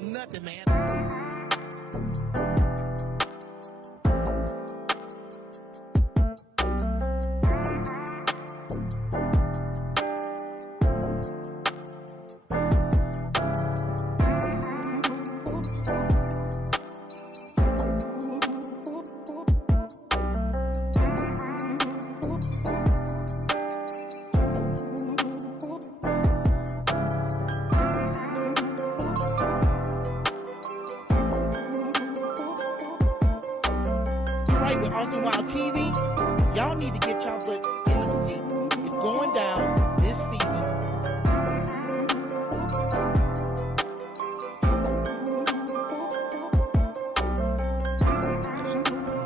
Nothing, man. With Austin Wild TV, y'all need to get y'all butts in the seats. It's going down this season.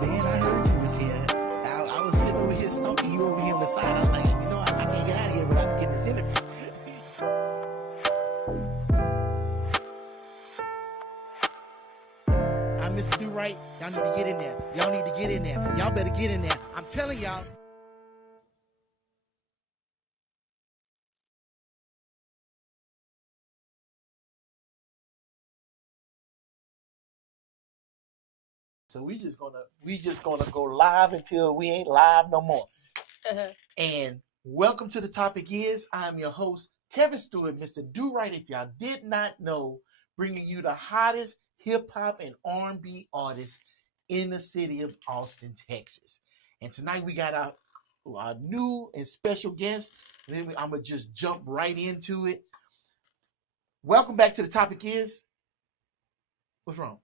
Man, I heard you was here. I was sitting over here stalking you over here on the side. I was like, you know, I can't get out of here without getting this interview. I'm Mr. Durite. Y'all need to get in there. Y'all need to get in there. Y'all better get in there. I'm telling y'all. So we just gonna go live until we ain't live no more. And welcome to The Topic Is. I'm your host, Kevin Stewart, Mr. Durite. If y'all did not know, bringing you the hottest hip hop and R&B artists in the city of Austin, Texas. And tonight we got our new and special guest. And then I'm gonna just jump right into it. Welcome back to The Topic Is. What's wrong?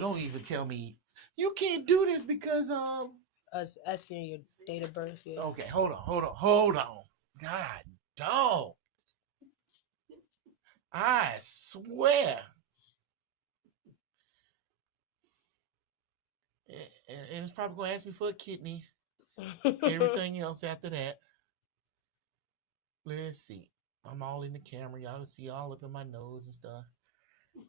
Don't even tell me. You can't do this because us asking your date of birth. Yeah. Okay, hold on. God, dog. I swear. And it's probably gonna ask me for a kidney. Everything else after that. Let's see. I'm all in the camera. Y'all can see all up in my nose and stuff.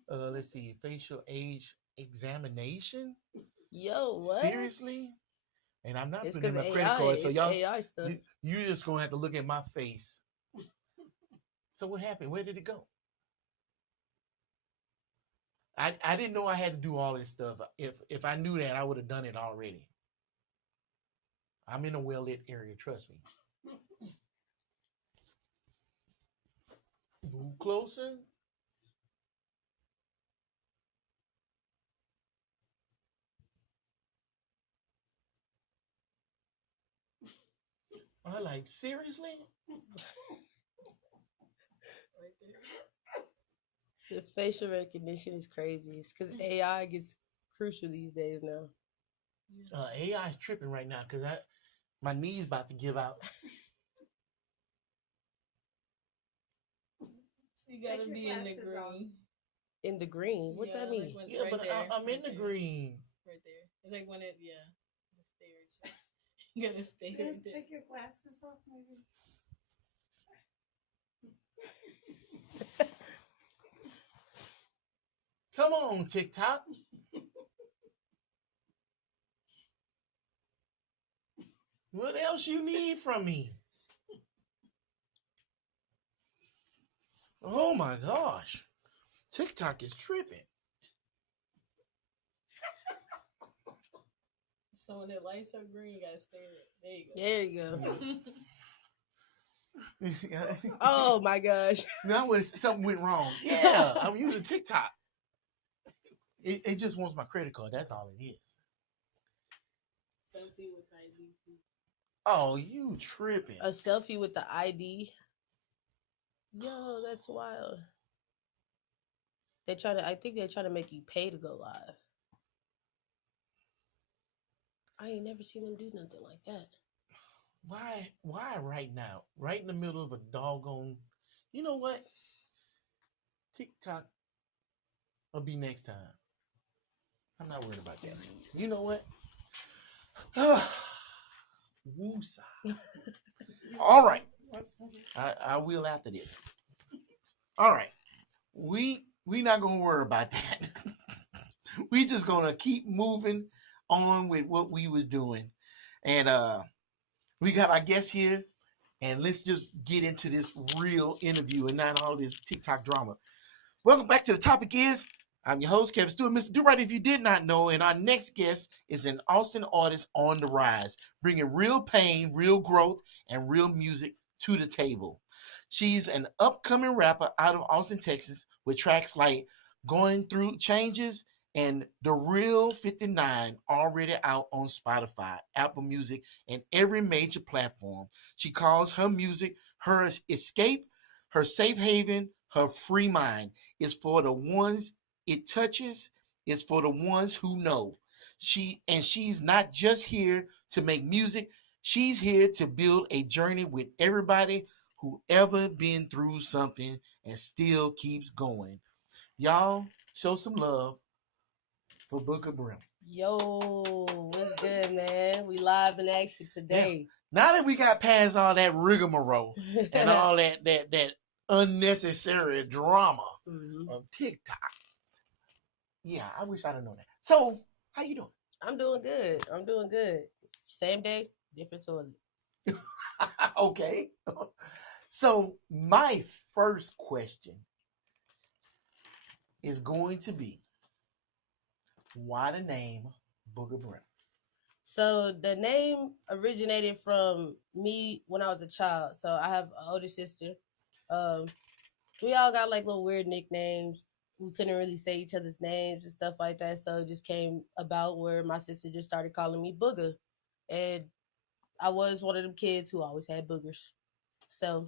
Let's see. Facial age examination. Yo, what? Seriously? And I'm not it's putting in my AI, credit card, so y'all, AI stuff. You just gonna have to look at my face. So what happened? Where did it go? I didn't know I had to do all this stuff. If I knew that, I would have done it already. I'm in a well-lit area, trust me. Move closer. I'm like, seriously? The facial recognition is crazy. It's because AI gets crucial these days now. AI is tripping right now because my knee's about to give out. You gotta be in the green. In the green? What's that mean? Like yeah, right but there, I'm in the green. Right there. It's like when it, the stairs. You gotta stay right there. Take your glasses off, maybe. Come on, TikTok. What else you need from me? Oh my gosh. TikTok is tripping. So So when the lights are green, you gotta stare. There you go. There you go. Oh my gosh. Now something went wrong. Yeah, I'm using TikTok. It just wants my credit card. That's all it is. Selfie with ID too. Oh, you tripping. A selfie with the ID. Yo, that's wild. I think they're trying to make you pay to go live. I ain't never seen them do nothing like that. Why right now? Right in the middle of a doggone, you know what? TikTok will be next time. I'm not worried about that. You know what? Woosah. All right. I will after this. All right. We not gonna worry about that. We just gonna keep moving on with what we was doing. And we got our guest here, and let's just get into this real interview and not all this TikTok drama. Welcome back to the topic is. I'm your host, Kevin Stewart, Mr. Durite, if you did not know, and our next guest is an Austin artist on the rise, bringing real pain, real growth, and real music to the table. She's an upcoming rapper out of Austin, Texas, with tracks like Going Through Changes and The Real 59 already out on Spotify, Apple Music, and every major platform. She calls her music her escape, her safe haven, her free mind. It's for the ones it touches, it's for the ones who know. She's not just here to make music, she's here to build a journey with everybody who ever been through something and still keeps going. Y'all show some love for Booker Brim. Yo, what's good, man? We live in action today. Yeah. Now that we got past all that rigmarole and all that unnecessary drama of TikTok. Yeah, I wish I'd have known that. So, how you doing? I'm doing good. Same day, different toilet. Okay. So, my first question is going to be, why the name Booger Brim? So the name originated from me when I was a child. So I have an older sister. We all got like little weird nicknames. We couldn't really say each other's names and stuff like that. So it just came about where my sister just started calling me Booger. And I was one of them kids who always had boogers. So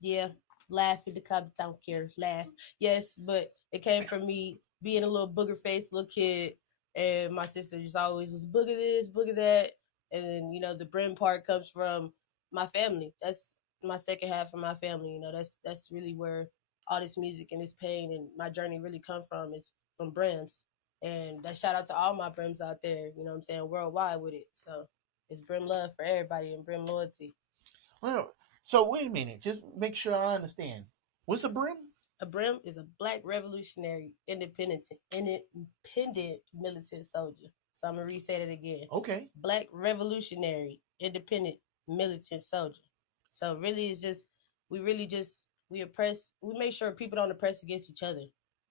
yeah, laugh in the comments. I don't care. Laugh. Yes, but it came from me being a little booger faced little kid. And my sister just always was booger this, booger that. And then, the brim part comes from my family. That's my second half of my family. That's really where all this music and this pain and my journey really come from, is from brims. And that shout out to all my brims out there, you know what I'm saying, worldwide with it. So it's brim love for everybody and brim loyalty. Well, so wait a minute. Just make sure I understand. What's a brim? A brim is a black revolutionary independent militant soldier. So I'm going to re-say that again. Okay. Black revolutionary independent militant soldier. So really it's just, we oppress, we make sure people don't oppress against each other.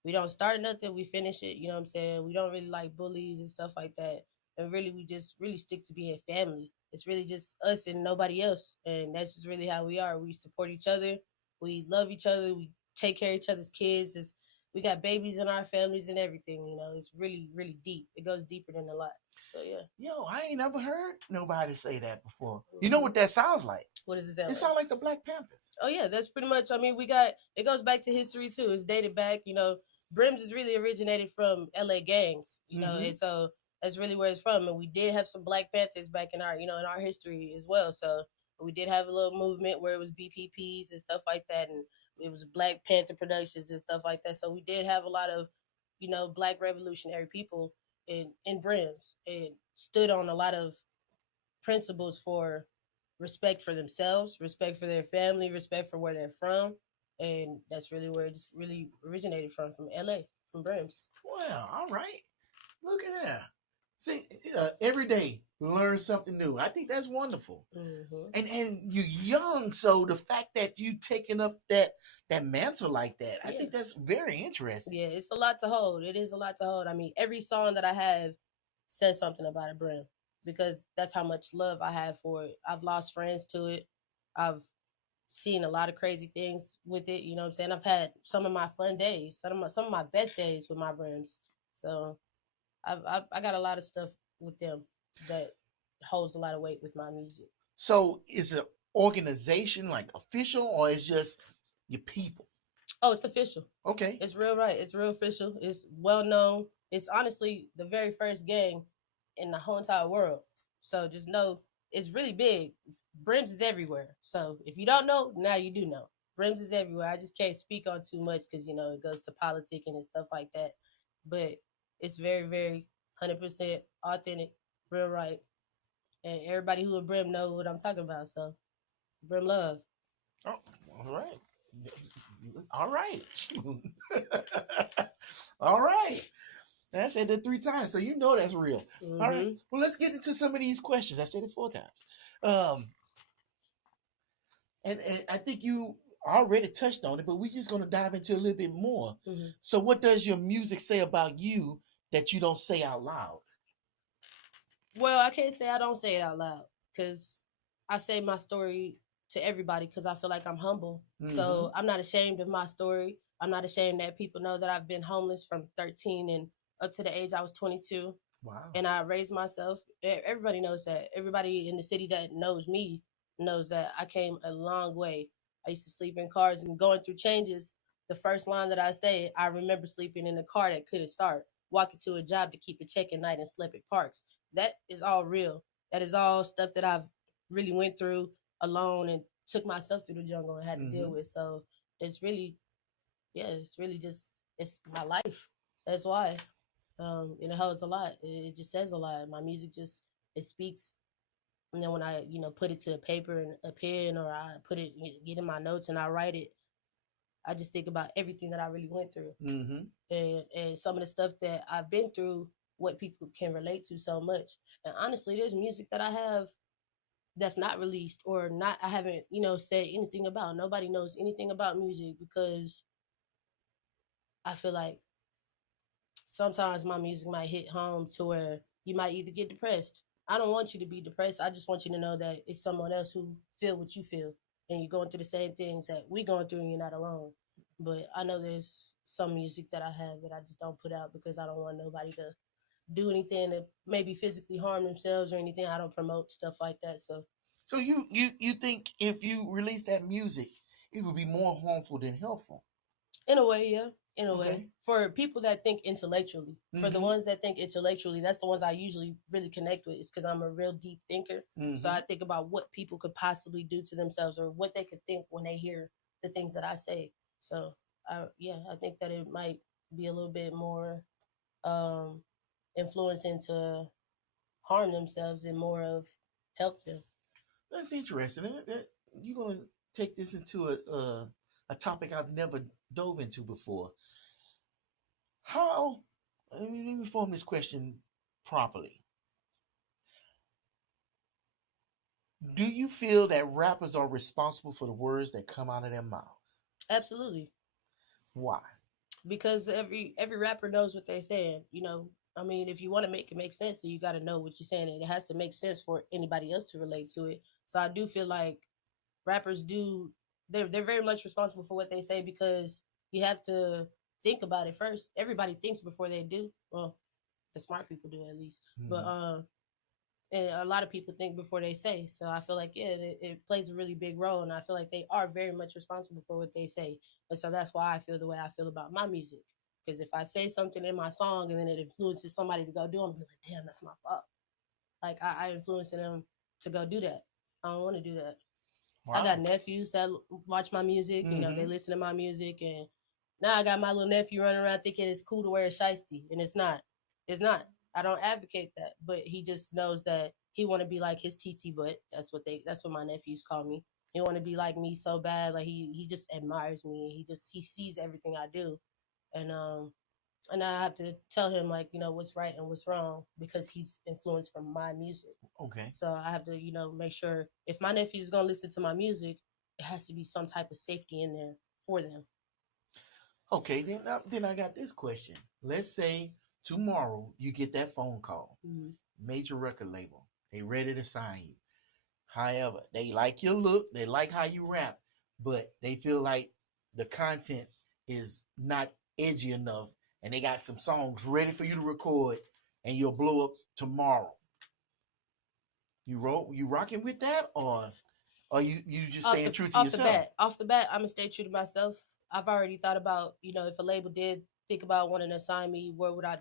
We don't start nothing, we finish it, you know what I'm saying? We don't really like bullies and stuff like that. And really, we just really stick to being family. It's really just us and nobody else. And that's just really how we are. We support each other. We love each other. We take care of each other's kids. We got babies in our families and everything. It's really, really deep. It goes deeper than a lot. So yeah. Yo, I ain't never heard nobody say that before. You know what that sounds like? What does it sound like? It sounds like the Black Panthers. Oh yeah, that's pretty much. It goes back to history too. It's dated back. Brims is really originated from LA gangs. And so that's really where it's from. And we did have some Black Panthers back in our, in our history as well. So we did have a little movement where it was BPPs and stuff like that, and it was Black Panther Productions and stuff like that. So we did have a lot of, Black revolutionary people in Brims, and stood on a lot of principles for respect for themselves, respect for their family, respect for where they're from. And that's really where it just really originated from LA, from Brims. Well, all right. Look at that. See, every day we learn something new. I think that's wonderful. Mm-hmm. And you're young, so the fact that you taking up that mantle like that, I think that's very interesting. Yeah, it's a lot to hold. It is a lot to hold. Every song that I have says something about a brim. because that's how much love I have for it. I've lost friends to it. I've seen a lot of crazy things with it. You know what I'm saying? I've had some of my fun days, some of my best days with my brims. So I got a lot of stuff with them that holds a lot of weight with my music. So is it organization like official, or it's just your people? Oh, it's official. Okay. It's real right. It's real official. It's well known. It's honestly the very first gang in the whole entire world. So just know it's really big. Brims is everywhere. So if you don't know, now you do know. Brims is everywhere. I just can't speak on too much because it goes to politicking and stuff like that. But it's very, very 100% authentic, real right, and everybody who a Brim know what I'm talking about. So Brim love. Oh, all right. All right. All right. I said that 3 times, so you know that's real. Mm-hmm. All right. Well, let's get into some of these questions. I said it 4 times. And I think you already touched on it, but we're just going to dive into a little bit more. Mm-hmm. So what does your music say about you that you don't say out loud? Well, I can't say I don't say it out loud because I say my story to everybody because I feel like I'm humble. Mm-hmm. So I'm not ashamed of my story. I'm not ashamed that people know that I've been homeless from 13 and up to the age I was 22. Wow. And I raised myself. Everybody knows that. Everybody in the city that knows me knows that I came a long way. I used to sleep in cars and going through changes. The first line that I say, I remember sleeping in a car that couldn't start, walking to a job to keep a check at night and slept at parks. That is all real. That is all stuff that I've really went through alone and took myself through the jungle and had to deal with. So it's really, it's really just, it's my life. That's why. It holds a lot. It just says a lot. My music just, it speaks. And then when I, put it to the paper and a pen, or I put it, get in my notes and I write it, I just think about everything that I really went through. And some of the stuff that I've been through, what people can relate to so much. And honestly, there's music that I have that's not released or not, I haven't, said anything about. Nobody knows anything about music because I feel like sometimes my music might hit home to where you might either get depressed. I don't want you to be depressed. I just want you to know that it's someone else who feel what you feel, and you're going through the same things that we going through, and you're not alone. But I know there's some music that I have that I just don't put out because I don't want nobody to do anything to maybe physically harm themselves or anything. I don't promote stuff like that. So you think if you release that music, it would be more harmful than helpful? In a way, yeah. In a way. For people that think intellectually. For the ones that think intellectually, that's the ones I usually really connect with. It's because I'm a real deep thinker. So I think about what people could possibly do to themselves or what they could think when they hear the things that I say. So, I think that it might be a little bit more influencing to harm themselves and more of help them. That's interesting. You're going to take this into a topic I've never dove into before. Let me form this question properly. Do you feel that rappers are responsible for the words that come out of their mouths? Absolutely. Why? Because every rapper knows what they're saying. If you want to make it make sense, then you got to know what you're saying, and it has to make sense for anybody else to relate to it. So I do feel like rappers they're very much responsible for what they say because you have to think about it first. Everybody thinks before they do. Well, the smart people do at least. But and a lot of people think before they say. So I feel like it plays a really big role, and I feel like they are very much responsible for what they say. And so that's why I feel the way I feel about my music. Because if I say something in my song and then it influences somebody to go do, I'm like, damn, that's my fault. Like I influencing them to go do that. I don't want to do that. Wow. I got nephews that watch my music. They listen to my music, and now I got my little nephew running around thinking it's cool to wear a shiesty, and it's not. It's not. I don't advocate that, but he just knows that he want to be like his TT butt. That's what my nephews call me. He want to be like me so bad. Like he just admires me. He sees everything I do, and I have to tell him like what's right and what's wrong because he's influenced from my music. Okay. So I have to make sure if my nephew is gonna listen to my music, it has to be some type of safety in there for them. Okay, then I got this question. Let's say tomorrow you get that phone call, major record label. They ready to sign you. However, they like your look, they like how you rap, but they feel like the content is not edgy enough, and they got some songs ready for you to record, and you'll blow up tomorrow. You rocking with that, or you just staying true to yourself? Off the bat, I'm gonna stay true to myself. I've already thought about, if a label did think about wanting to sign me, what would I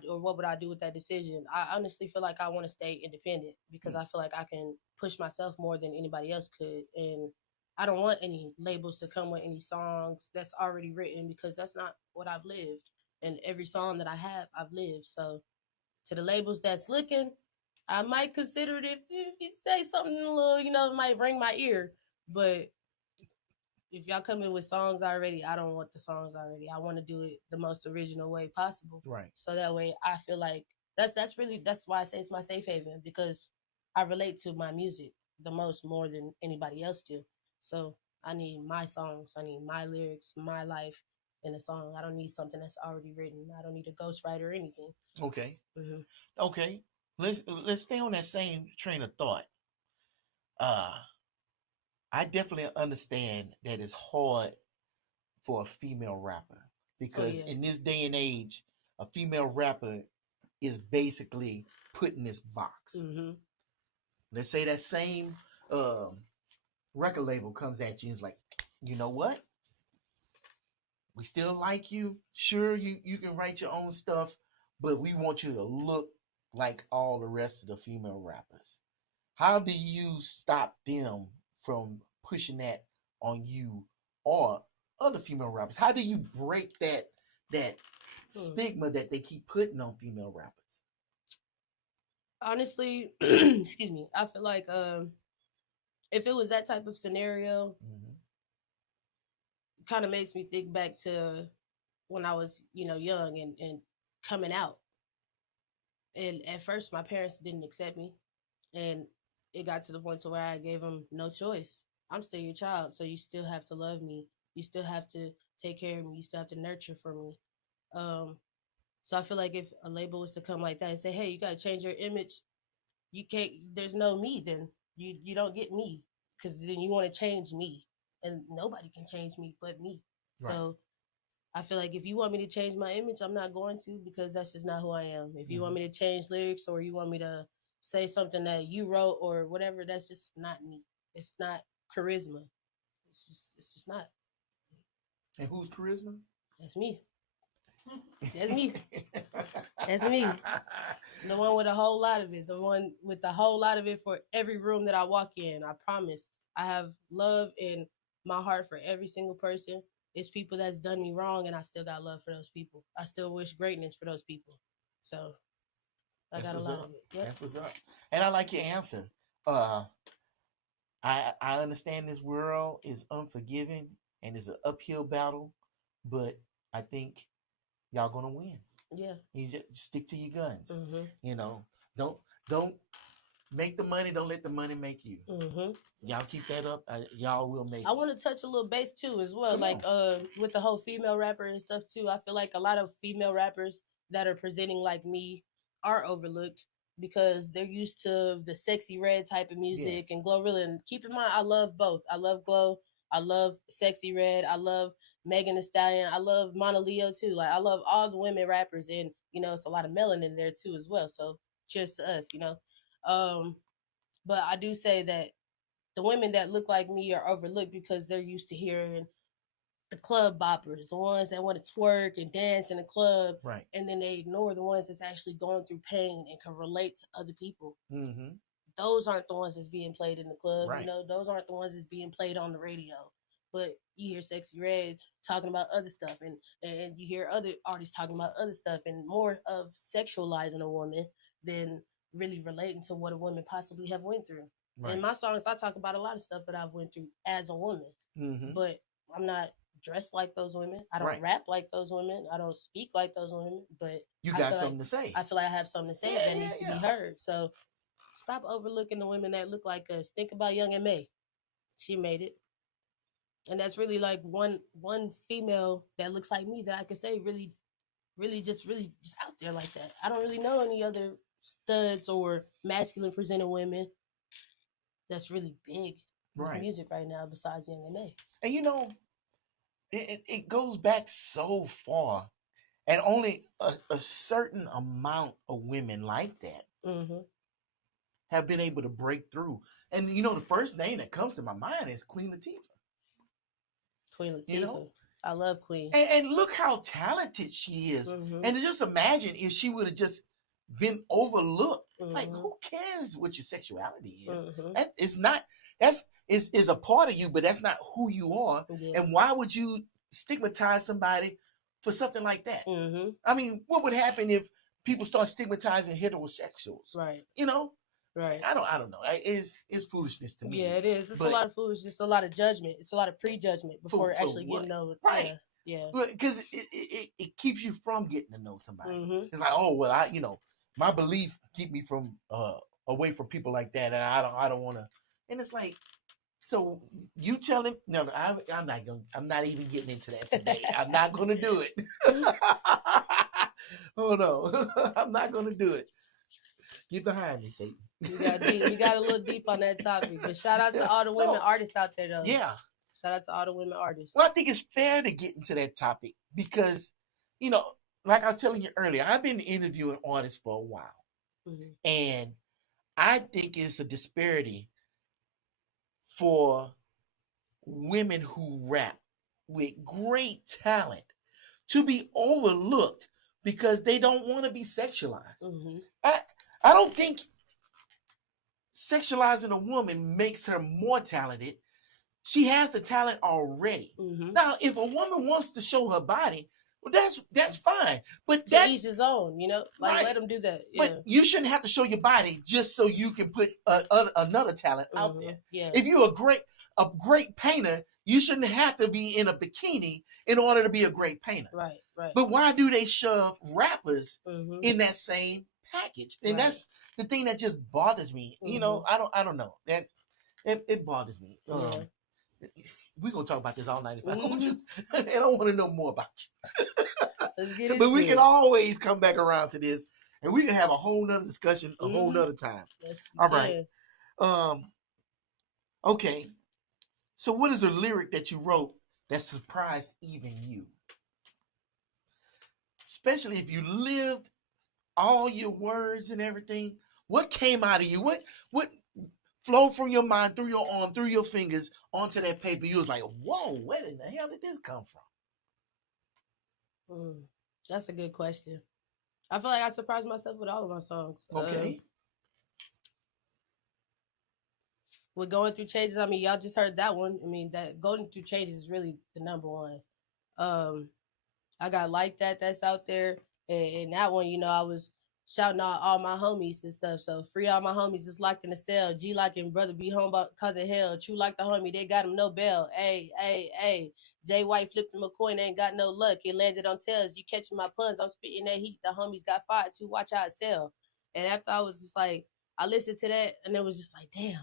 do with that decision? I honestly feel like I want to stay independent because I feel like I can push myself more than anybody else could, and I don't want any labels to come with any songs that's already written because that's not what I've lived. And every song that I have, I've lived. So to the labels that's looking, I might consider it if you say something a little, might ring my ear. But if y'all come in with songs already, I don't want the songs already. I want to do it the most original way possible. Right. So that way I feel like that's why I say it's my safe haven, because I relate to my music the most, more than anybody else do. So I need my songs, I need my lyrics, my life in a song. I don't need something that's already written. I don't need a ghostwriter or anything. Okay. Mm-hmm. Okay. Let's stay on that same train of thought. Uh, I definitely understand that it's hard for a female rapper because in this day and age, a female rapper is basically put in this box. Mm-hmm. Let's say that same record label comes at you and is like, you know what? We still like you. Sure, you can write your own stuff, but we want you to look like all the rest of the female rappers. How do you stop them from pushing that on you or other female rappers? How do you break that stigma that they keep putting on female rappers? Honestly, excuse me, I feel like if it was that type of scenario, kind of makes me think back to when I was, young and coming out. And at first, my parents didn't accept me, and it got to the point to where I gave them no choice. I'm still your child, so you still have to love me. You still have to take care of me. You still have to nurture for me. Um, so I feel like if a label was to come like that and say, "Hey, you got to change your image," you can't. There's no me. Then you don't get me, because then you want to change me, and nobody can change me but me. Right. So I feel like if you want me to change my image, I'm not going to, because that's just not who I am. If you want me to change lyrics, or you want me to say something that you wrote or whatever, that's just not me. It's not charisma. It's just not. And who's charisma? That's me. That's me. That's me. The one with a whole lot of it. The one with a whole lot of it for every room that I walk in. I promise. I have love in my heart for every single person. It's people that's done me wrong, and I still got love for those people. I still wish greatness for those people. So I got a lot of it. Yep. That's what's up. And I like your answer. I understand this world is unforgiving and it's an uphill battle, but I think y'all gonna win. Yeah. You just stick to your guns. Mm-hmm. You know, don't make the money. Don't let the money make you. Mm-hmm. Y'all keep that up. Y'all will make. I want to touch a little bass too, as well. Come on. With the whole female rapper and stuff too. I feel like a lot of female rappers that are presenting like me are overlooked because they're used to the Sexy Red type of music and Glorilla. And keep in mind, I love both. I love Glow. I love Sexy Red. I love Megan Thee Stallion. I love Mona Leo too. Like, I love all the women rappers, and it's a lot of melanin in there too as well. So cheers to us, But I do say that the women that look like me are overlooked because they're used to hearing the club boppers, the ones that want to twerk and dance in the club, right? And then they ignore the ones that's actually going through pain and can relate to other people. Mm-hmm. Those aren't the ones that's being played in the club, right? Those aren't the ones that's being played on the radio. But you hear Sexy Red talking about other stuff, and you hear other artists talking about other stuff, and more of sexualizing a woman than really relating to what a woman possibly have went through. Right. In my songs, I talk about a lot of stuff that I've went through as a woman, but I'm not dressed like those women. I don't rap like those women. I don't speak like those women. But you got something to say. I feel like I have something to say that needs to be heard. So stop overlooking the women that look like us. Think about Young and May. She made it. And that's really like one female that looks like me that I could say really just out there like that. I don't really know any other studs or masculine presenting women that's really big with Right. music right now besides Young M.A. And it goes back so far, and only a certain amount of women like that Mm-hmm. have been able to break through. And the first name that comes to my mind is Queen Latifah. Queen Latifah. You know? I love Queen. And look how talented she is. Mm-hmm. And just imagine if she would have just been overlooked. Mm-hmm. Like, who cares what your sexuality is? Mm-hmm. It's a part of you, but that's not who you are. Yeah. And why would you stigmatize somebody for something like that? Mm-hmm. I mean, what would happen if people start stigmatizing heterosexuals? Right. Right. I don't know. It's foolishness to me. Yeah, it is. It's a lot of foolishness. It's a lot of judgment. It's a lot of prejudgment before actually getting over. Right. Yeah. Because it keeps you from getting to know somebody. Mm-hmm. It's like, oh well, my beliefs keep me from away from people like that, and I don't want to. And it's like, so you tell him? No, I'm not even getting into that today. I'm not gonna do it. Oh no, I'm not gonna do it. Get behind me, Satan. We got a little deep on that topic, but shout out to all the women artists out there, though. Yeah. Shout out to all the women artists. Well, I think it's fair to get into that topic because, like I was telling you earlier, I've been interviewing artists for a while, and I think it's a disparity for women who rap with great talent to be overlooked because they don't want to be sexualized. Mm-hmm. I don't think sexualizing a woman makes her more talented. She has the talent already. Mm-hmm. Now, if a woman wants to show her body, well, that's fine. But to each his own, right. Let them do that. Yeah. But you shouldn't have to show your body just so you can put another talent out there. Yeah. If you're a great painter, you shouldn't have to be in a bikini in order to be a great painter. Right. But why do they shove rappers in that same package? And that's the thing that just bothers me. I don't know. It bothers me. We're gonna talk about this all night. If I don't want to know more about you. Let's get into but we can always come back around to this, and we can have a whole nother discussion a whole nother time. Yes, all right. Okay. So, what is a lyric that you wrote that surprised even you? Especially if you lived all your words and everything. What came out of you? What flowed from your mind, through your arm, through your fingers, onto that paper? You was like, whoa, where in the hell did this come from? That's a good question. I feel like I surprised myself with all of my songs. Okay. With Going Through Changes, I mean, y'all just heard that one. I mean, that Going Through Changes is really the number one. I got Like That, that's out there. And that one, I was shouting out all my homies and stuff. So free all my homies that's locked in the cell. G like and brother be home cause of hell. True like the homie, they got him no bail. Hey. Jay White flipped him a coin, ain't got no luck. It landed on tails. You catching my puns, I'm spitting that heat. The homies got fired too. Watch how it sell. And after I was just like, I listened to that and it was just like, damn,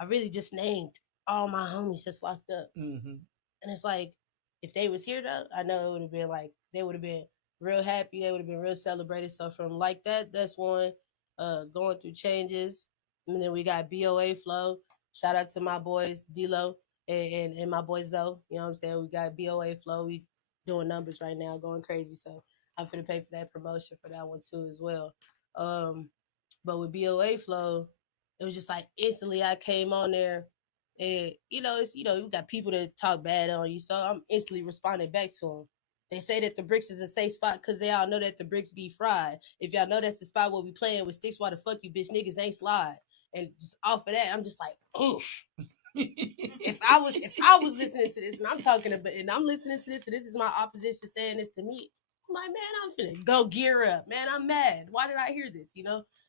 I really just named all my homies that's locked up. Mm-hmm. And it's like, if they was here though, I know it would have been like, they would have been real happy. They would have been real celebrated. So from Like That, that's one. Going Through Changes. And then we got BOA Flow. Shout out to my boys, D-Lo and my boy Zoe. You know what I'm saying? We got BOA Flow. We doing numbers right now, going crazy. So I'm finna pay for that promotion for that one too as well. But with BOA Flow, it was just like instantly I came on there and, it's, you got people that talk bad on you. So I'm instantly responding back to them. They say that the bricks is a safe spot because they all know that the bricks be fried. If y'all know that's the spot where we playing with sticks, why the fuck you bitch niggas ain't slide? And just off of that, I'm just like, oof. if I was listening to this and I'm talking about and I'm listening to this and this is my opposition saying this to me, I'm like, man, I'm finna go gear up. Man, I'm mad. Why did I hear this?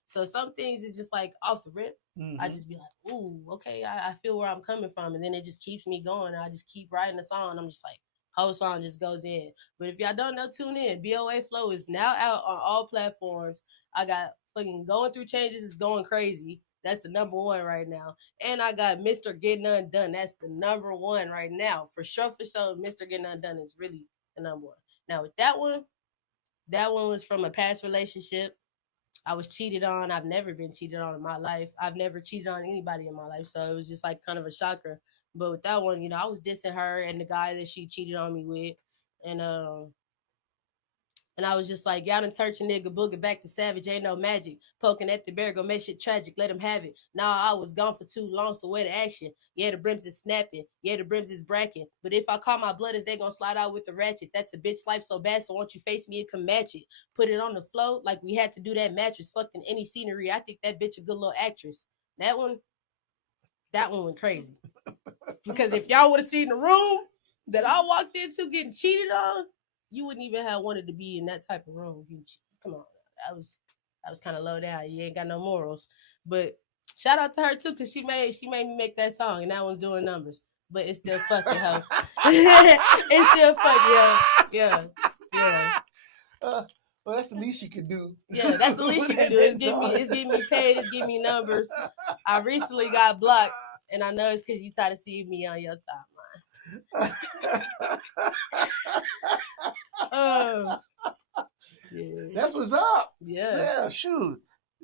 So some things is just like off the rip. I just be like, ooh, okay, I feel where I'm coming from. And then it just keeps me going. I just keep writing the song. I'm just like, whole song just goes in. But if y'all don't know, tune in. BOA Flow is now out on all platforms. I got fucking Going Through Changes is going crazy. That's the number one right now. And I got Mr. Getting Undone. That's the number one right now. For sure, Mr. Getting Undone is really the number one. Now with that one was from a past relationship. I was cheated on. I've never been cheated on in my life. I've never cheated on anybody in my life. So it was just like kind of a shocker. But with that one, I was dissing her and the guy that she cheated on me with. And I was just like, y'all done turned your nigga booger back to savage. Ain't no magic. Poking at the bear, go make shit tragic. Let him have it. Nah, I was gone for too long, so where the action? Yeah, the brims is snapping. Yeah, the brims is bracking. But if I call my blood, is they gonna slide out with the ratchet? That's a bitch life so bad, so won't you face me and come match it? Put it on the float like we had to do that mattress. Fucked in any scenery. I think that bitch a good little actress. That one went crazy. Because if y'all would have seen the room that I walked into getting cheated on, you wouldn't even have wanted to be in that type of room. Come on, I was kind of low down. You ain't got no morals. But shout out to her too, cause she made me make that song, and that one's doing numbers. But it's still fucking hoe. It's still fucking yeah. Well, that's the least she can do. Yeah, that's the least she can do. It's getting me paid. It's getting me numbers. I recently got blocked, and I know it's because you try to see me on your timeline. Yeah. That's what's up. Yeah. Yeah, shoot.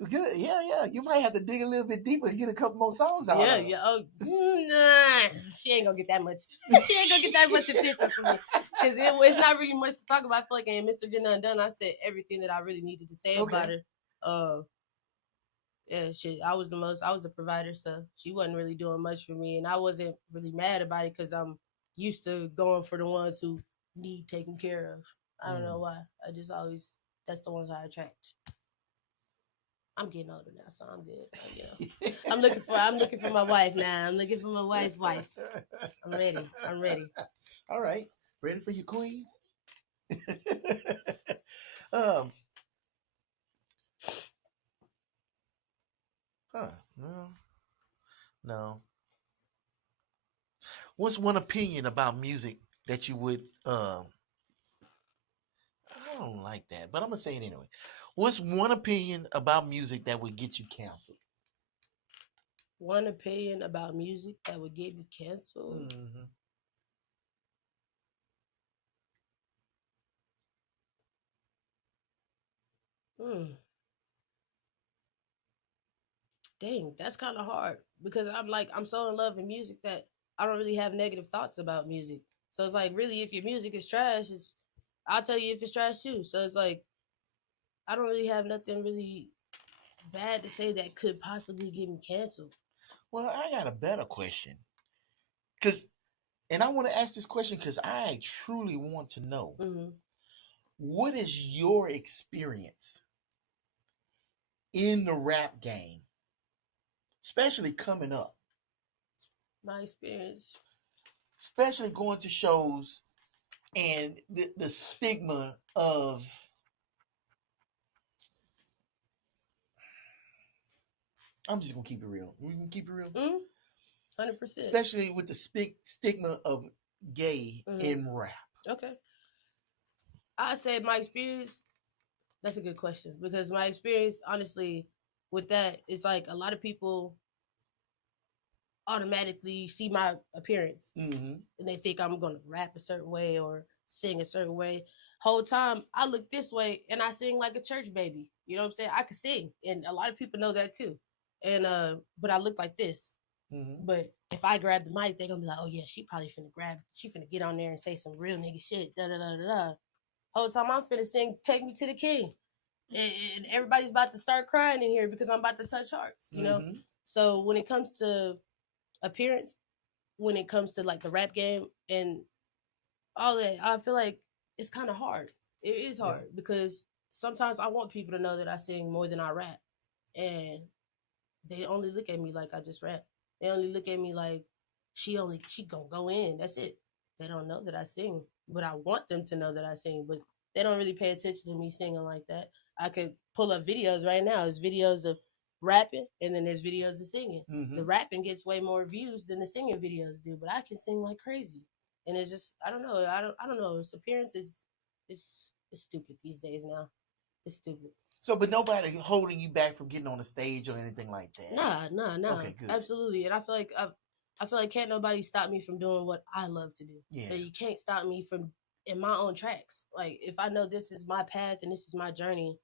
Good. Yeah. You might have to dig a little bit deeper and get a couple more songs out. Yeah. Oh, nah. She ain't gonna get that much. She ain't gonna get that much attention from me because it's not really much to talk about. I feel like in Mr. Get Nothing Done, I said everything that I really needed to say about her. Yeah, shit. I was the provider, so she wasn't really doing much for me, and I wasn't really mad about it because I'm used to going for the ones who need taken care of. I don't know why. I just always that's the ones I attract. I'm getting older now, so I'm good. I'm looking for my wife now. I'm looking for my wife. I'm ready. All right, ready for your queen. No. What's one opinion about music that you would? I don't like that, but I'm gonna say it anyway. What's one opinion about music that would get you canceled? One opinion about music that would get me canceled? Dang, that's kind of hard because I'm so in love with music that I don't really have negative thoughts about music. So it's like, really, if your music is trash, I'll tell you if it's trash too. So it's like, I don't really have nothing really bad to say that could possibly get me canceled. Well, I got a better question. And I want to ask this question because I truly want to know what is your experience in the rap game, especially coming up? My experience, especially going to shows and the stigma of I'm just gonna keep it real. We can keep it real. 100%. Especially with the stigma of gay in rap. Okay. I said my experience. That's a good question because my experience, honestly, with that, is like a lot of people automatically see my appearance and they think I'm gonna rap a certain way or sing a certain way. Whole time I look this way and I sing like a church baby. You know what I'm saying? I can sing, and a lot of people know that too. And but I look like this. But if I grab the mic, they're gonna be like, "Oh yeah, she finna get on there and say some real nigga shit." Da da da da da. Whole time I'm finna sing "Take Me to the King," and everybody's about to start crying in here because I'm about to touch hearts. You know. So when it comes to appearance, when it comes to like the rap game and all that, I feel like it's kind of hard. It is hard because sometimes I want people to know that I sing more than I rap, and they only look at me like I just rap. They only look at me like she gonna go in. That's it. They don't know that I sing, but I want them to know that I sing. But they don't really pay attention to me singing like that. I could pull up videos right now. It's videos of rapping, and then there's videos of singing. The rapping gets way more views than the singing videos do, but I can sing like crazy. And it's just I don't know. I don't know. Its appearance is it's stupid these days now. It's stupid. So, but nobody holding you back from getting on the stage or anything like that. Nah. Okay, good. Absolutely. And I feel like can't nobody stop me from doing what I love to do. Yeah. But you can't stop me from in my own tracks. Like if I know this is my path and this is my journey,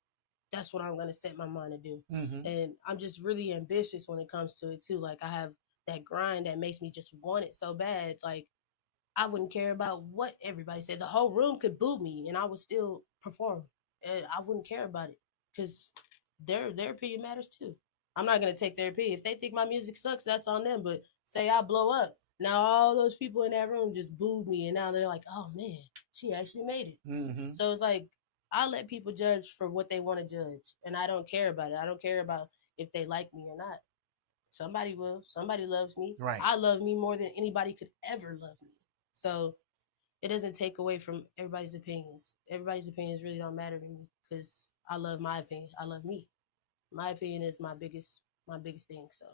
that's what I'm gonna set my mind to do. Mm-hmm. And I'm just really ambitious when it comes to it too. Like I have that grind that makes me just want it so bad. Like I wouldn't care about what everybody said. The whole room could boo me, and I would still perform, and I wouldn't care about it because their opinion matters too. I'm not gonna take their opinion. If they think my music sucks, that's on them. But say I blow up, now all those people in that room just booed me, and now they're like, "Oh man, she actually made it." Mm-hmm. So it's like I let people judge for what they want to judge, and I don't care about it. I don't care about if they like me or not. Somebody will. Somebody loves me. Right. I love me more than anybody could ever love me. So it doesn't take away from everybody's opinions. Everybody's opinions really don't matter to me because I love my opinion. I love me. My opinion is my biggest thing. So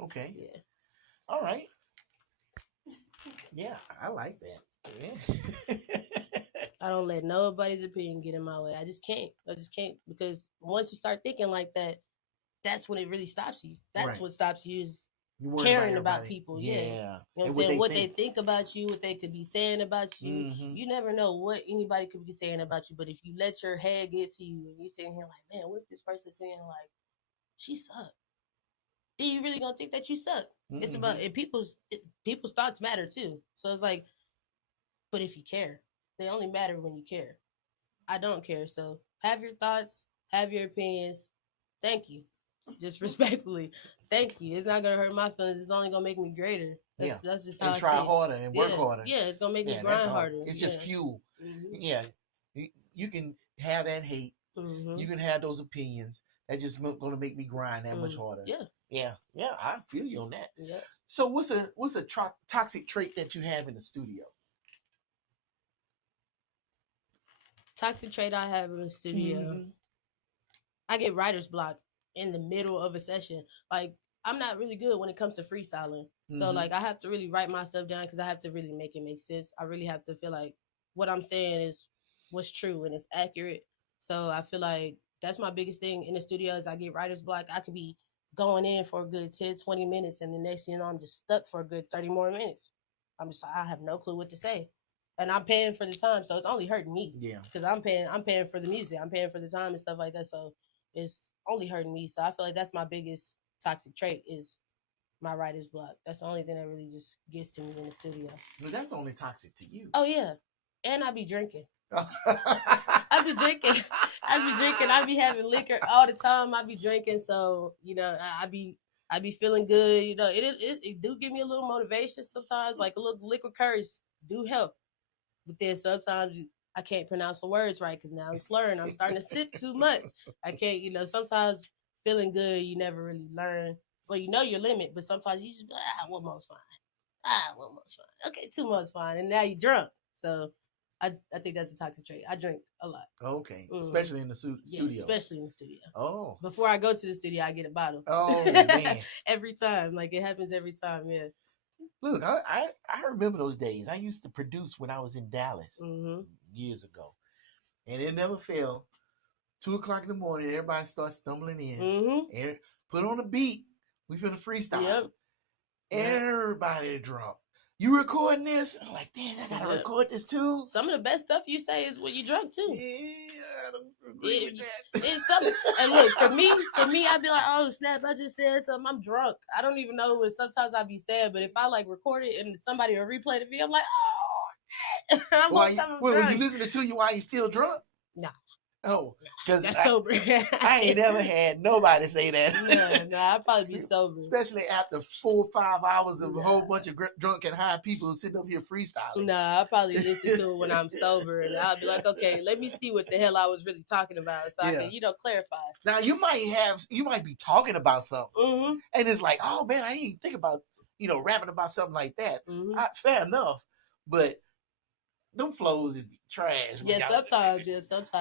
Okay. yeah. All right. Yeah, I like that. Yeah. I don't let nobody's opinion get in my way. I just can't because once you start thinking like that, that's when it really stops you. That's Right. what stops you is You caring about people. Yeah. You know what I'm saying? What they think about you, what they could be saying about you. Mm-hmm. You never know what anybody could be saying about you. But if you let your head get to you and you're sitting here like, man, what if this person's saying like, she sucked? Then you really gonna think that you suck. Mm-hmm. It's about and people's thoughts matter too. So it's like, but if you care, they only matter when you care. I don't care. So have your thoughts, have your opinions. Thank you. Just respectfully. Thank you. It's not gonna hurt my feelings. It's only gonna make me greater. That's just how and I try see it. harder and work harder. Yeah, it's gonna make me grind harder. It's just fuel. Mm-hmm. Yeah, you can have that hate. Mm-hmm. You can have those opinions. That just gonna make me grind that much harder. Yeah. I feel you on that. Yeah. So what's a toxic trait that you have in the studio? Toxic trait I have in the studio. Mm-hmm. I get writer's block in the middle of a session. Like I'm not really good when it comes to freestyling. Mm-hmm. So like I have to really write my stuff down because I have to really make it make sense. I really have to feel like what I'm saying is what's true and it's accurate. So I feel like that's my biggest thing in the studio is I get writer's block. I could be going in for a good 10, 20 minutes and the next thing you know, I'm just stuck for a good 30 more minutes. I have no clue what to say. And I'm paying for the time, so it's only hurting me. Yeah. Because I'm paying for the music. I'm paying for the time and stuff like that. So it's only hurting me. So I feel like that's my biggest toxic trait is my writer's block. That's the only thing that really just gets to me in the studio. But that's only toxic to you. Oh yeah. And I be drinking. I be drinking. I be having liquor all the time. I be drinking. So, you know, I be feeling good. You know, it do give me a little motivation sometimes. Like a little liquid courage do help. But then sometimes I can't pronounce the words right because now I'm slurring. I'm starting to sip too much. I can't, you know, sometimes feeling good, you never really learn. Well, you know your limit, but sometimes you just, one more's fine. One more's fine. Okay, two more's fine. And now you're drunk. So I think that's a toxic trait. I drink a lot. Okay. Mm. Especially in the studio. Yeah, especially in the studio. Oh. Before I go to the studio, I get a bottle. Oh, man. Every time. Like, it happens every time, yeah. Look, I remember those days. I used to produce when I was in Dallas years ago. And it never failed. 2:00 in the morning, everybody starts stumbling in. And put on a beat. We finna freestyle. Yep. Everybody drunk. You recording this? I'm like, damn, I gotta record this too. Some of the best stuff you say is when you drunk too. Yeah, I don't agree with that. It's something. And look, for me, I'd be like, oh snap, I just said something. I'm drunk. I don't even know what sometimes I'd be saying, but if I like record it and somebody will replay the video, I'm like, oh, I'm were you listening to you while you still drunk? No. Oh, because that's sober. I ain't never had nobody say that. No, I'd probably be sober. Especially after 4 or 5 hours of a whole bunch of drunk and high people sitting up here freestyling. Nah, I probably listen to it when I'm sober, and I'll be like, okay, let me see what the hell I was really talking about, so I can, clarify. Now you might be talking about something, and it's like, oh man, I didn't even think about rapping about something like that. Fair enough, but them flows is trash. Yeah, sometimes.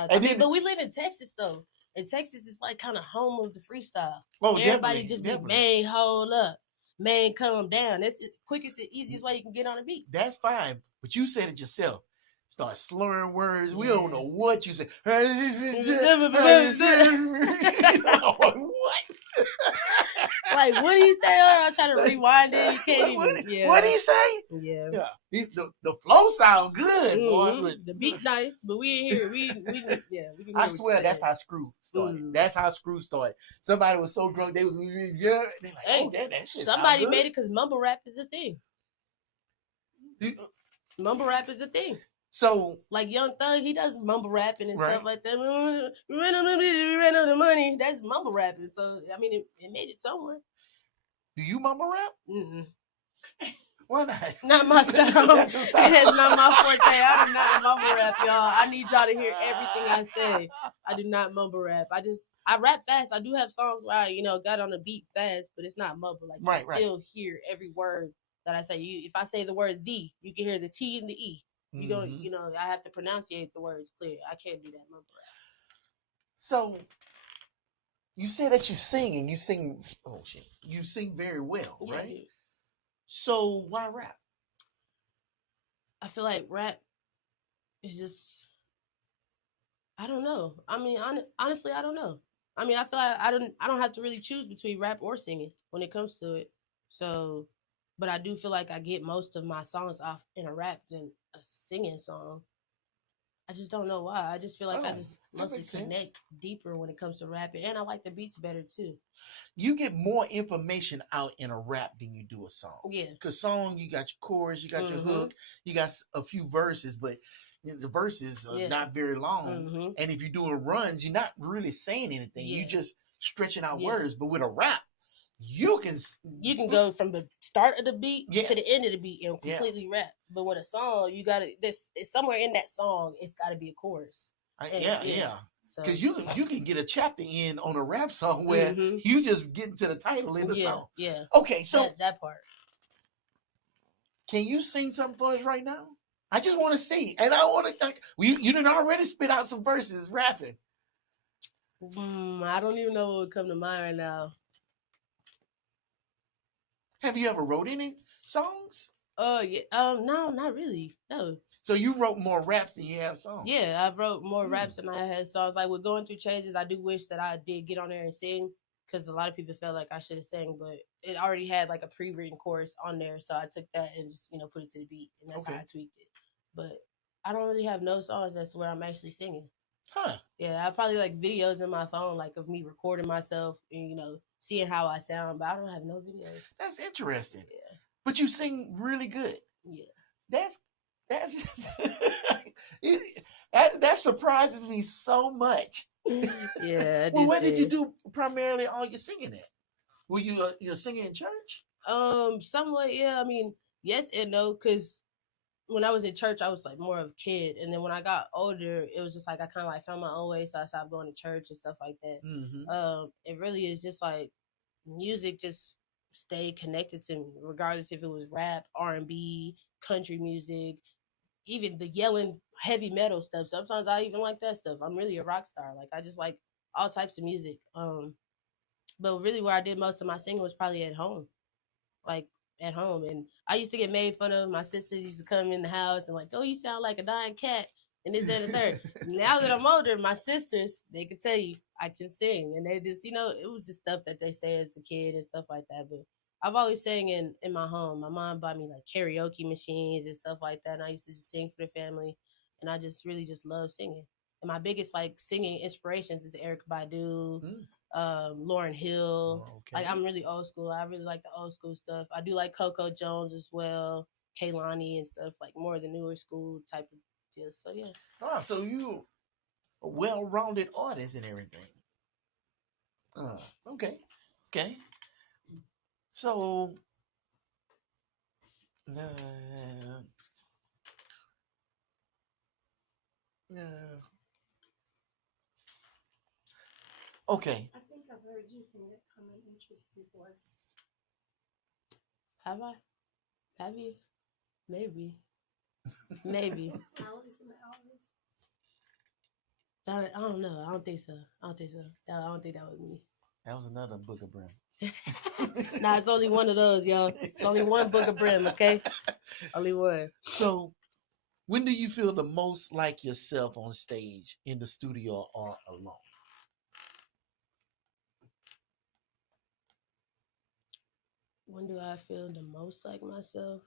But we live in Texas though. And Texas is like kind of home of the freestyle. Oh, everybody just be, man, hold up. Man, calm down. That's the quickest and easiest way you can get on a beat. That's fine. But you said it yourself. start slurring words. Yeah. We don't know what you say. What? Like, what do you say? I'm trying to rewind it. You can't what, even. Yeah. What do you say? Yeah. The flow sound good, boy. Mm-hmm. The beat nice, but we ain't hear. We can hear. I swear that's how Screw started. That's how Screw started. Somebody was so drunk they was yeah. They like, Hey, oh, that shit. Somebody made it because mumble rap is a thing. Mumble rap is a thing. So, like Young Thug, he does mumble rapping and stuff like that. We ran out of money. That's mumble rapping. So I mean, it made it somewhere. Do you mumble rap? Mm-mm. Why not? Not my style. It is not my forte. I do not mumble rap, y'all. I need y'all to hear everything I say. I do not mumble rap. I rap fast. I do have songs where I, got on the beat fast, but it's not mumble. Like you still hear every word that I say. If I say the word "the," you can hear the T and the E. You don't, I have to pronunciate the words clear. I can't do that mumble rap. So, you say that you sing and you sing. Oh shit! You sing very well, right? Yeah. So why rap? I feel like rap is just. I don't know. I mean, honestly, I don't know. I mean, I feel like I don't have to really choose between rap or singing when it comes to it. So, but I do feel like I get most of my songs off in a rap than a singing song. I just don't know why. I just feel like I just mostly connect deeper when it comes to rapping, and I like the beats better too. You get more information out in a rap than you do a song. Yeah. Because song, you got your chorus, you got your hook, you got a few verses, but the verses are not very long. And if you're doing runs, you're not really saying anything. You're just stretching out words. But with a rap, you can go from the start of the beat to the end of the beat and completely rap. But with a song, you gotta somewhere in that song, it's gotta be a chorus. Because you can get a chapter in on a rap song where you just get into the title in the song. Yeah. Okay, so that part. Can you sing something for us right now? I just want to see, and I want to. You done already spit out some verses rapping. I don't even know what would come to mind right now. Have you ever wrote any songs? Yeah. No, not really. No. So you wrote more raps than you have songs? Yeah, I've wrote more raps than I had songs. Like with Going Through Changes, I do wish that I did get on there and sing because a lot of people felt like I should have sang, but it already had like a pre-written chorus on there, so I took that and just put it to the beat, and that's how I tweaked it. But I don't really have no songs that's where I'm actually singing. Huh? Yeah, I probably like videos in my phone, like of me recording myself and seeing how I sound, but I don't have no videos. That's interesting. Yeah, but you sing really good. Yeah, that surprises me so much. Yeah. Well, where did you do primarily all your singing at? Were you a singer in church? Somewhat, yeah. I mean, yes and no, because when I was in church, I was like more of a kid, and then when I got older, it was just like I kind of like found my own way, so I stopped going to church and stuff like that. It really is just like music just stayed connected to me, regardless if it was rap, R&B, country music, even the yelling heavy metal stuff. Sometimes I even like that stuff. I'm really a rock star. Like I just like all types of music. But really where I did most of my singing was probably at home. Like at home. And I used to get made fun of. My sisters used to come in the house and like, oh, you sound like a dying cat. And this, that, and the third. Now that I'm older, my sisters, they can tell you I can sing. And they just, it was just stuff that they say as a kid and stuff like that. But I've always sang in my home. My mom bought me like karaoke machines and stuff like that. And I used to just sing for the family. And I just really just love singing. And my biggest like singing inspirations is Erykah Badu, Lauryn Hill. Like I'm really old school. I really like the old school stuff. I do like Coco Jones as well, Kehlani and stuff, like more of the newer school type of deals. So yeah. Oh, so you a well-rounded artist and everything. Okay. So okay. I think I've heard you sing that Common Interest before. Have I? Have you? Maybe. Alice and the Alice. I don't know. I don't think so. I don't think that was me. That was another Book of Brim. Nah, it's only one of those, y'all. It's only one Book of Brim, okay? Only one. So, When do you feel the most like yourself on stage, in the studio, or alone? When do I feel the most like myself?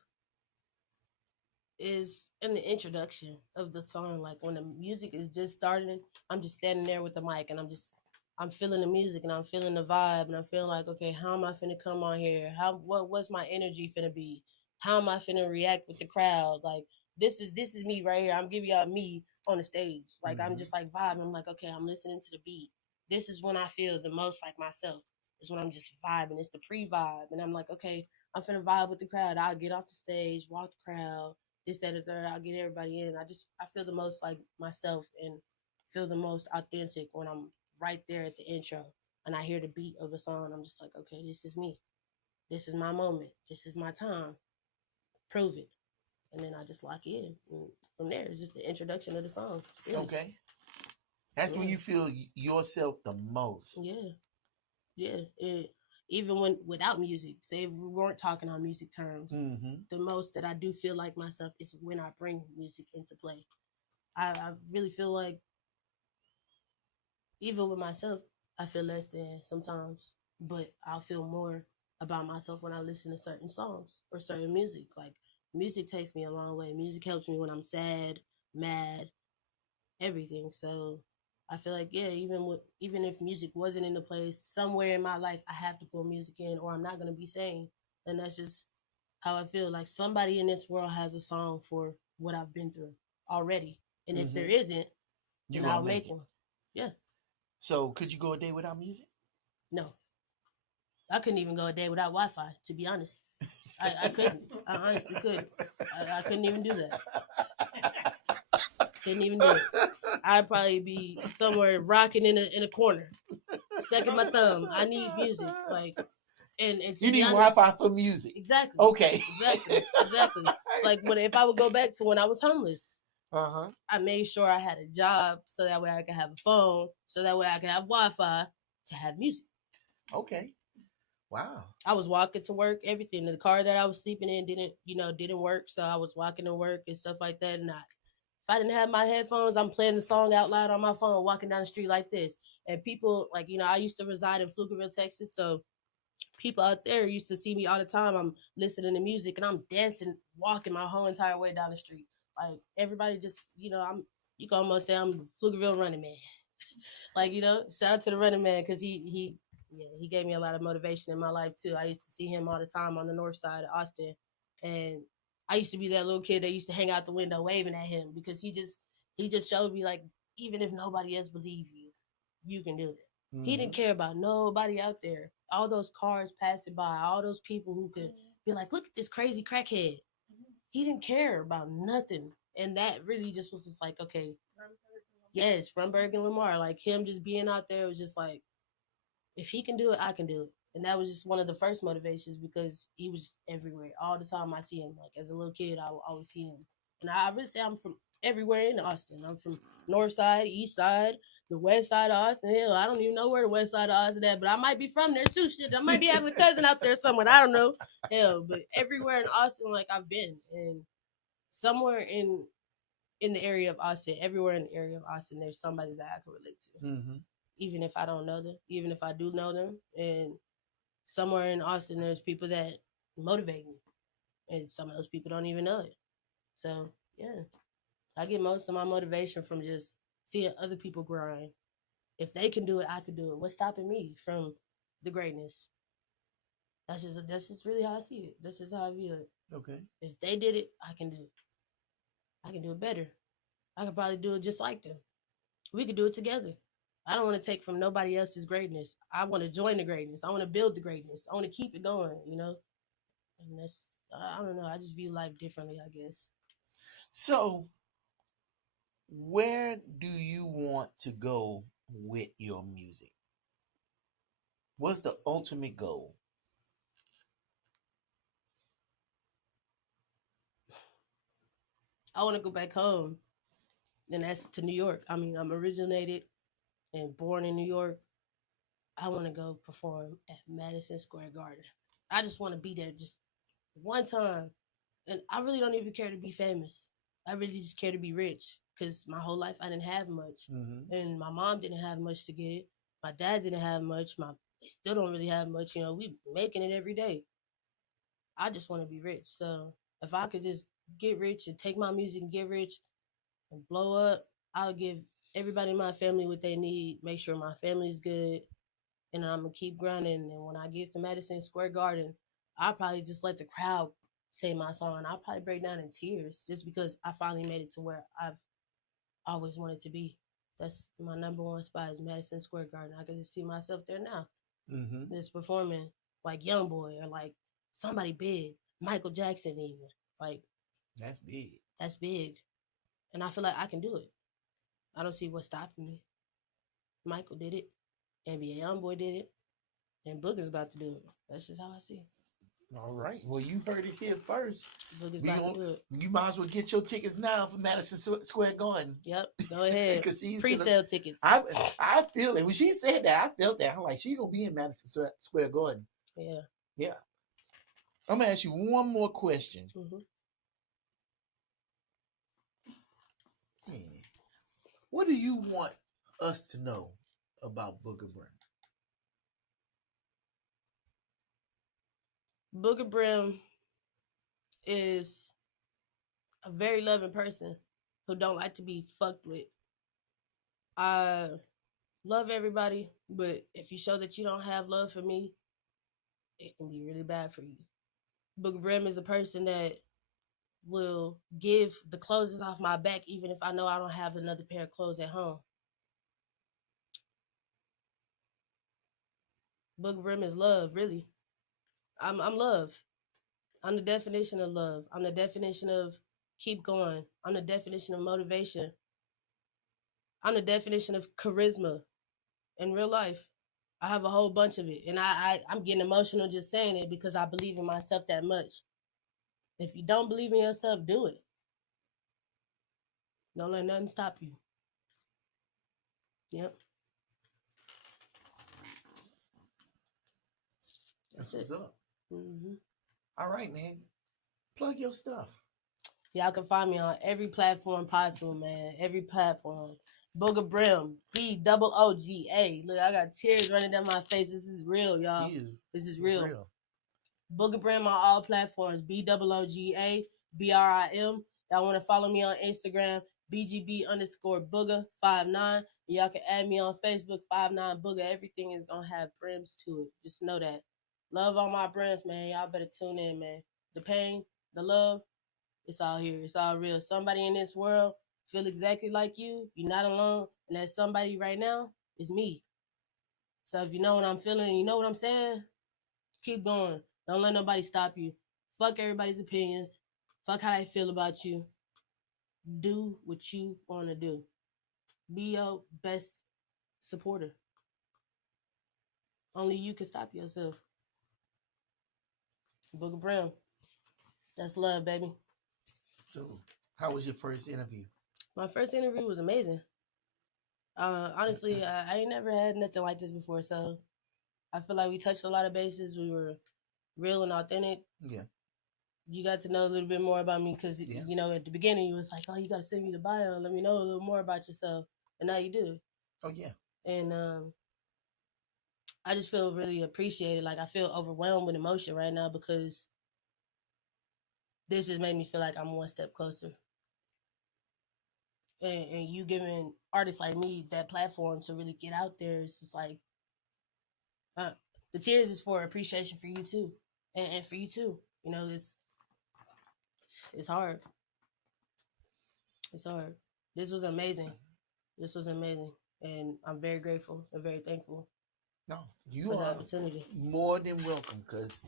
Is in the introduction of the song. Like when the music is just starting, I'm just standing there with the mic and I'm feeling the music and I'm feeling the vibe and I'm feeling like, okay, how am I finna come on here? What's my energy finna be? How am I finna react with the crowd? Like this is me right here. I'm giving y'all me on the stage. Like I'm just like vibing. I'm like, okay, I'm listening to the beat. This is when I feel the most like myself. Is when I'm just vibing. It's the pre-vibe. And I'm like, okay, I'm finna vibe with the crowd. I'll get off the stage, walk the crowd, this, that, and the third. I'll get everybody in. I feel the most like myself and feel the most authentic when I'm right there at the intro and I hear the beat of the song. I'm just like, okay, this is me. This is my moment. This is my time. Prove it. And then I just lock in. And from there, it's just the introduction of the song. Really. Okay. That's when you feel yourself the most. Yeah. Yeah. Even when without music, say if we weren't talking on music terms, the most that I do feel like myself is when I bring music into play. I really feel like even with myself, I feel less than sometimes, but I'll feel more about myself when I listen to certain songs or certain music. Like music takes me a long way. Music helps me when I'm sad, mad, everything. So I feel like even if music wasn't in the place somewhere in my life, I have to put music in, or I'm not gonna be sane. And that's just how I feel. Like somebody in this world has a song for what I've been through already, and if there isn't, then I'll make one. Yeah. So could you go a day without music? No, I couldn't even go a day without Wi-Fi. To be honest, I couldn't. I honestly couldn't. I couldn't even do that. Couldn't even do it. I'd probably be somewhere rocking in a corner, sucking my thumb. I need music, like, and to you be need honest, Wi-Fi for music. Exactly. Okay. Exactly. Like if I would go back to when I was homeless, I made sure I had a job so that way I could have a phone, so that way I could have Wi-Fi to have music. Okay. Wow. I was walking to work, everything. The car that I was sleeping in didn't work, so I was walking to work and stuff like that. And if I didn't have my headphones, I'm playing the song out loud on my phone, walking down the street like this. And people, like, I used to reside in Pflugerville, Texas, so people out there used to see me all the time. I'm listening to music and I'm dancing, walking my whole entire way down the street. Like everybody just, you can almost say I'm Pflugerville running man. Like, shout out to the running man because he gave me a lot of motivation in my life too. I used to see him all the time on the north side of Austin, and I used to be that little kid that used to hang out the window waving at him because he just showed me like even if nobody else believe you, you can do it. He didn't care about nobody out there. All those cars passing by, all those people who could be like, look at this crazy crackhead. He didn't care about nothing. And that really just was just like, okay, yes, Frumberg and Lamar, like him just being out there was just like, if he can do it, I can do it. And that was just one of the first motivations because he was everywhere. All the time I see him. Like as a little kid, I would always see him. And I really say I'm from everywhere in Austin. I'm from north side, east side, the west side of Austin. Hell, I don't even know where the west side of Austin is, but I might be from there too. Shit, I might be having a cousin out there somewhere. I don't know. Hell, but everywhere in Austin, like I've been. And somewhere in the area of Austin, everywhere in the area of Austin, there's somebody that I can relate to. Even if I don't know them, even if I do know them. And somewhere in Austin, there's people that motivate me. And some of those people don't even know it. So, yeah, I get most of my motivation from just seeing other people grind. If they can do it, I can do it. What's stopping me from the greatness? That's just really how I see it. That's just how I view it. Okay. If they did it, I can do it. I can do it better. I could probably do it just like them. We could do it together. I don't want to take from nobody else's greatness. I want to join the greatness. I want to build the greatness. I want to keep it going, And I don't know. I just view life differently, I guess. So, where do you want to go with your music? What's the ultimate goal? I want to go back home, and that's to New York. I mean, I'm originated and born in New York. I want to go perform at Madison Square Garden. I just want to be there just one time. And I really don't even care to be famous. I really just care to be rich because my whole life I didn't have much, and my mom didn't have much to get. My dad didn't have much. They still don't really have much. You know, we making it every day. I just want to be rich. So if I could just get rich and take my music and get rich and blow up, I'll give everybody in my family what they need. Make sure my family's good, and I'm gonna keep grinding. And when I get to Madison Square Garden, I'll probably just let the crowd say my song. I'll probably break down in tears just because I finally made it to where I've always wanted to be. That's my number one spot is Madison Square Garden. I can just see myself there now, just performing like YoungBoy or like somebody big, Michael Jackson even. Like that's big. That's big, and I feel like I can do it. I don't see what's stopping me. Michael did it, NBA YoungBoy did it, and Booger's about to do it. That's just how I see it. All right. Well, you heard it here first. Booger's about to do it. You might as well get your tickets now for Madison Square Garden. Yep, go ahead. Pre-sale tickets. I feel it. When she said that, I felt that. I'm like, she's going to be in Madison Square Garden. Yeah. Yeah. I'm going to ask you one more question. What do you want us to know about Booger Brim? Booger Brim is a very loving person who don't like to be fucked with. I love everybody, but if you show that you don't have love for me, it can be really bad for you. Booger Brim is a person that will give the clothes off my back even if I know I don't have another pair of clothes at home. Booger Brim is love, really. I'm love. I'm the definition of love. I'm the definition of keep going. I'm the definition of motivation. I'm the definition of charisma in real life. I have a whole bunch of it. And I'm getting emotional just saying it because I believe in myself that much. If you don't believe in yourself, do it. Don't let nothing stop you. Yep. That's what's up. All right, man. Plug your stuff. Y'all can find me on every platform possible, man. Every platform. Booger Brim. BOOGA. Look, I got tears running down my face. This is real, y'all. This is real. Booger Brim on all platforms. BOOGA. BRIM. Y'all want to follow me on Instagram. BGB_Booger59. Y'all can add me on Facebook. 59Booger. Everything is going to have brims to it. Just know that. Love all my brims, man. Y'all better tune in, man. The pain, the love, it's all here. It's all real. Somebody in this world feel exactly like you. You're not alone. And that somebody right now is me. So if you know what I'm feeling, you know what I'm saying, keep going. Don't let nobody stop you. Fuck everybody's opinions. Fuck how they feel about you. Do what you want to do. Be your best supporter. Only you can stop yourself. Booger Brim. That's love, baby. So, how was your first interview? My first interview was amazing. Honestly, I ain't never had nothing like this before, so I feel like we touched a lot of bases. We were real and authentic. Yeah. You got to know a little bit more about me because, you know, at the beginning you was like, oh, you got to send me the bio and let me know a little more about yourself. And now you do. Oh, yeah. And I just feel really appreciated. Like, I feel overwhelmed with emotion right now because this just made me feel like I'm one step closer. And you giving artists like me that platform to really get out there, it's just like, the tears is for appreciation for you too. And for you too. You know, it's hard. It's hard. This was amazing. This was amazing. And I'm very grateful and very thankful. No, you are more than welcome because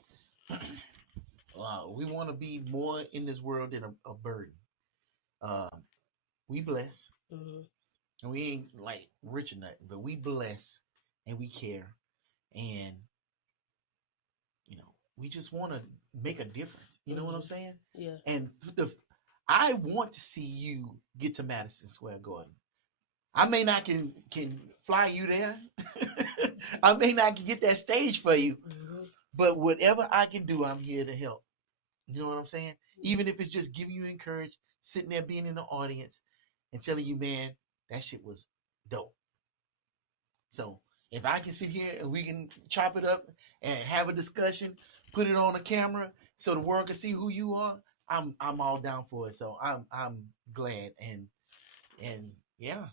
we want to be more in this world than a burden. We bless. And we ain't like rich or nothing, but we bless and we care. And, you know, we just want to make a difference. You know what I'm saying? Yeah. And I want to see you get to Madison Square Garden. I may not can fly you there. I may not can get that stage for you. But whatever I can do, I'm here to help. You know what I'm saying? Even if it's just giving you encouragement, sitting there being in the audience and telling you, man, that shit was dope. So if I can sit here and we can chop it up and have a discussion, put it on the camera so the world can see who you are, I'm all down for it. So I'm glad and yeah.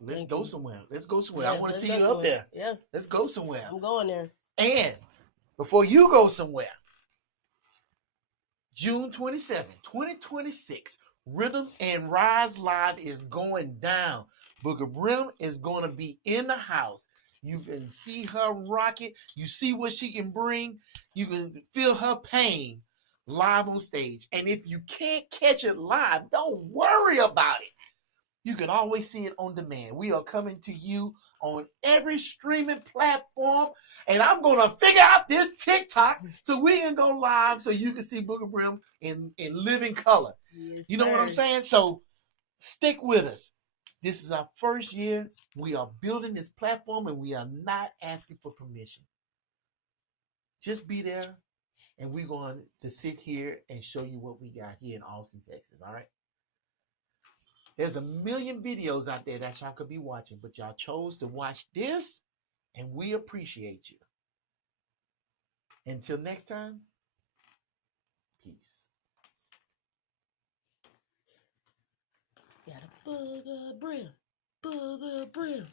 Let's go somewhere. Let's go somewhere. Yeah, I want to see you somewhere. up there. Yeah. Let's go somewhere. I'm going there. And before you go somewhere, June 27, 2026, Rhythm and Rise Live is going down. Booker Brim is going to be in the house. You can see her rock it. You see what she can bring. You can feel her pain live on stage. And if you can't catch it live, don't worry about it. You can always see it on demand. We are coming to you on every streaming platform. And I'm going to figure out this TikTok so we can go live so you can see Booker Brim in living color. Yes, you know what I'm saying? So stick with us. This is our first year. We are building this platform and we are not asking for permission. Just be there and we're going to sit here and show you what we got here in Austin, Texas. All right? There's a million videos out there that y'all could be watching, but y'all chose to watch this, and we appreciate you. Until next time, peace. Got a booger brim.